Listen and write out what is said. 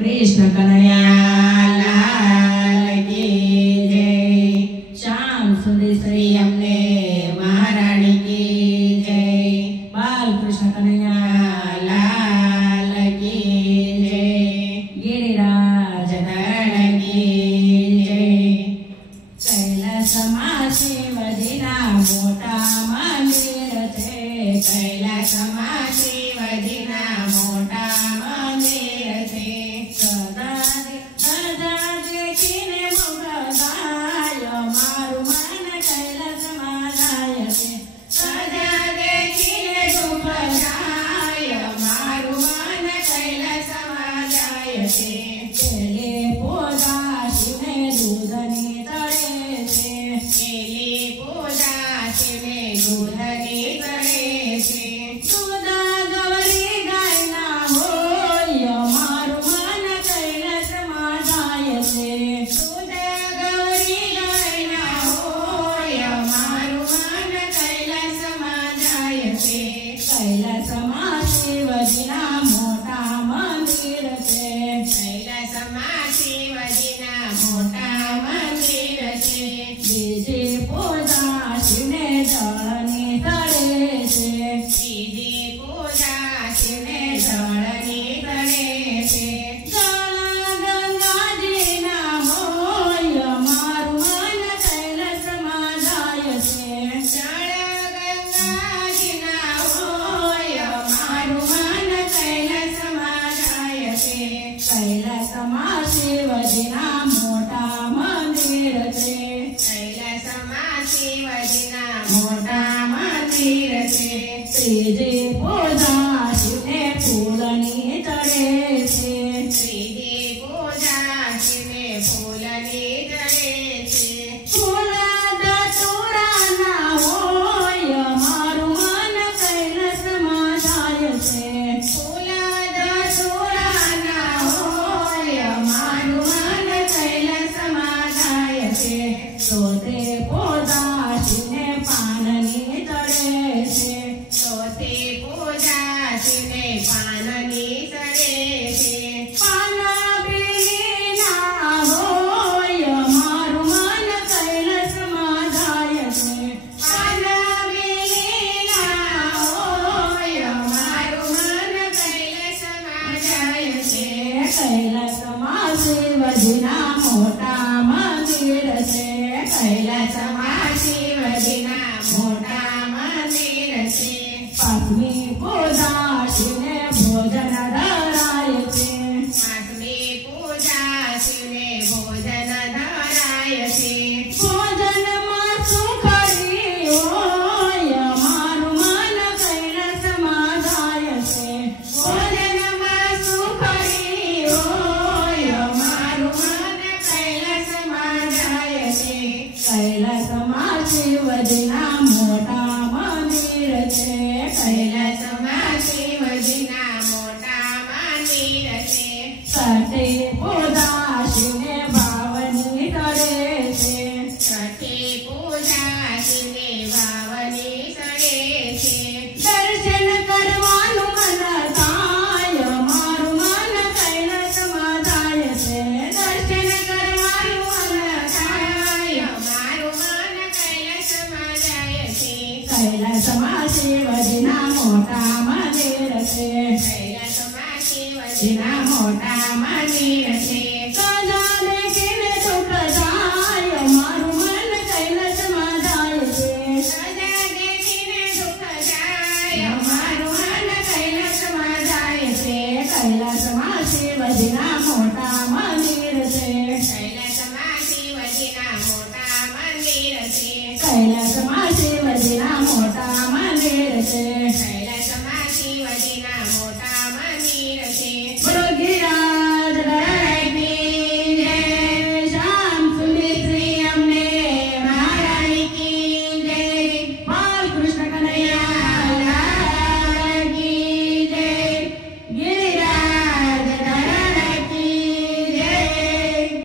कृष्ण कन्हैया लाल की जय। श्याम सुंदर श्री अम्बे महारानी की जय। बाल कृष्ण कन्हैया लाल की जय। गिरिराज धरण की जय। कैलासमा शिवजीना मोटा मंदिर छे। कैलासमा शिवजीना मोटा मंदिर छे। सदा देखीने मुग्धाय मारू मन कैलासमा જાય છે। સદા देखीने મુગ્ધાય મારું મન कैलासमा જાય છે। પેલે પૂજા શિવને દૂધની તળે છે। પેલે પૂજા શિવને દૂધની તળે છે। સુદા ગૌરી ગાયના હોય મારું મન कैलासमा જાય છે। સુદા ગૌરી ગાયના હોય મારું મન कैलासमा જાય છે। कैलासमा શિવજીના મોટા મંદિર છે। कैलासमा શિવજીના મોટા મંદિર છે। બીજી પૂજા શિવને જળની તળે છે। બીજી પૂજા શિવને જળની તળે છે। જળ ગંગાજીના હોય મારું મન कैलासमा જાય છે। જળ ગંગાજીના હોય મારું મન कैलासमा જાય છે। कैलासमा શિવજીના મોટા મંદિર છે। कैलासमा શિવજીના મોટા મંદિર છે। ત્રીજી પૂજા શિવને ફૂલની તળે છે। ત્રીજી પૂજા શિવને ફૂલની તળે છે। ફૂલ દતુરાના હોય મારું મન कैलासमा જાય છે। ફૂલ દતુરાના હોય મારું મન कैलासमा જાય છે। સોતે પૂજા શિવને પાનની તળે છે। સોતે પૂજા શિવને પાનની તળે છે। પાન બીલીના હોય મારું મન कैलासमा જાય છે। પાન બીલીના હોય મારું મન कैलाસमा જાય છે। कैलासमा શિવજીના મોટા મંદિર છે। कैलासमा શિવજીના મોટા મંદિર છે। પાંચમી પૂજા શિવને ભોજન ધરાય છે। પાંચમી પૂજા શિવને ભોજન ધરાય છે। ભોજનમાં સુખડી હોય મારું મન कैलासमा જાય છે। ભોજનમાં સુખડી હોય મારું મન कैलासमा જાય છે। कैलासमा શિવજીના મોટા મંદિર છે। कैलासमा શિવજીના મોટા મંદિર છે। છઠ્ઠી પૂજા શિવને ભાવની તળે છે। છઠ્ઠી પૂજા શિવને ભાવની તળે છે। દર્શન કરવાનું મન થાય મારું મન कैलासमा જાય છે। દર્શન કરવાનું મન થાય મારું મન कैलासमा જાય છે। कैलासमा શિવજીના મોટા મંદિર છે। कैलासमा શિવજીના મોટા મંદિર